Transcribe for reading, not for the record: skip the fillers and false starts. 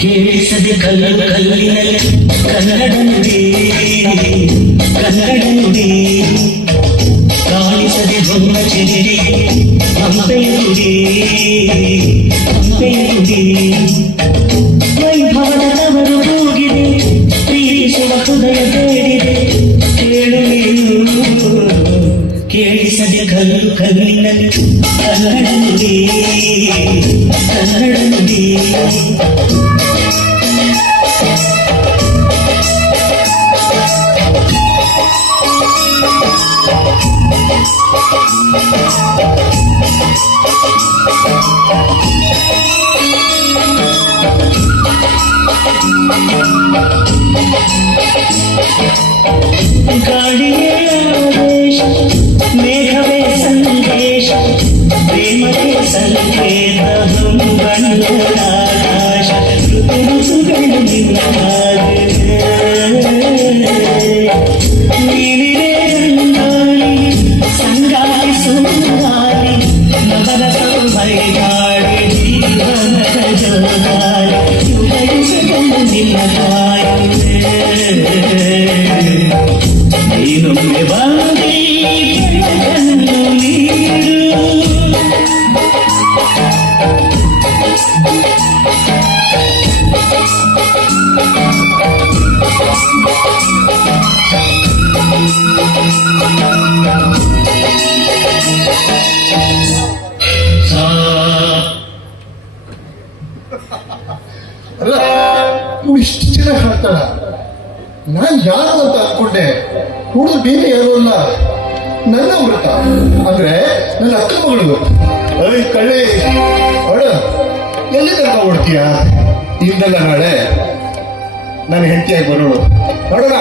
ಕೇಳಿಸದೆ ಕಲ್ಲಿನಲ್ಲಿ ಕನ್ನಡ ನುಡಿ ಕಾಣಿಸದೆ ಹೊನ್ನ ಚೆರಿ ಹಂಪೆಯ ನುಡಿ ವೈಭವದವರು ಹೋಗಿದೆ ಪ್ರೀತಿಸುವ ಹೃದಯ ಬೇಡಿದೆ ಕೇಳು ನೀನು ಕೇಳಿಸದೆ ಕಲ್ಲಿನಲ್ಲಿ ಕನ್ನಡ ನುಡಿ ಗಾಳಿಯೇ ಆದೇಶ ಮೇಘವೇ ಸಂದೇಶ ಪ್ರೇಮಕ್ಕೆ ಸಂಕೇತ ಬಣ್ಣದಾಕಾಶ ಋತುಗಳು ನಿನ್ನ ನೀನಿರೇ ಗಾಳಿ ಸಂಗಾಳಿ ಸುಂಗಾಳಿ ನವರ ಸೌಭೈಗಾಳಿ ಜೀವನದ ಜೋಗಾಳಿ ಯುಗಯುಗಗಳು ನಿನ್ನ ನೀನೊಮ್ಮೆ ಬಾಗಿ ಕಣ್ಣು ನೀರು ಅಲ್ಲ ಇಷ್ಟು ಚೆನ್ನಾಗಿ ಹಾಡ್ತಾಳ. ನಾನ್ ಯಾರು ಅಂತ ಅನ್ಕೊಂಡೆ, ಹುಡುಗ ಬೇರೆ ಯಾರು ಅಲ್ಲ, ನನ್ನ ಅಮೃತ ಅಂದ್ರೆ ನನ್ನ ಅಕ್ಕ ಮಗಳು. ಅಯ್ಯ ಕಳ್ಳಿ ಅವಳ ಎಲ್ಲಿ ತನಕ ಓಡ್ತೀಯ? ಇಂದಲ್ಲ ನಾಳೆ ನನ್ನ ಹೆಂಡತಿಯಾಗಿ ಬರೋಳು ನೋಡೋಣ.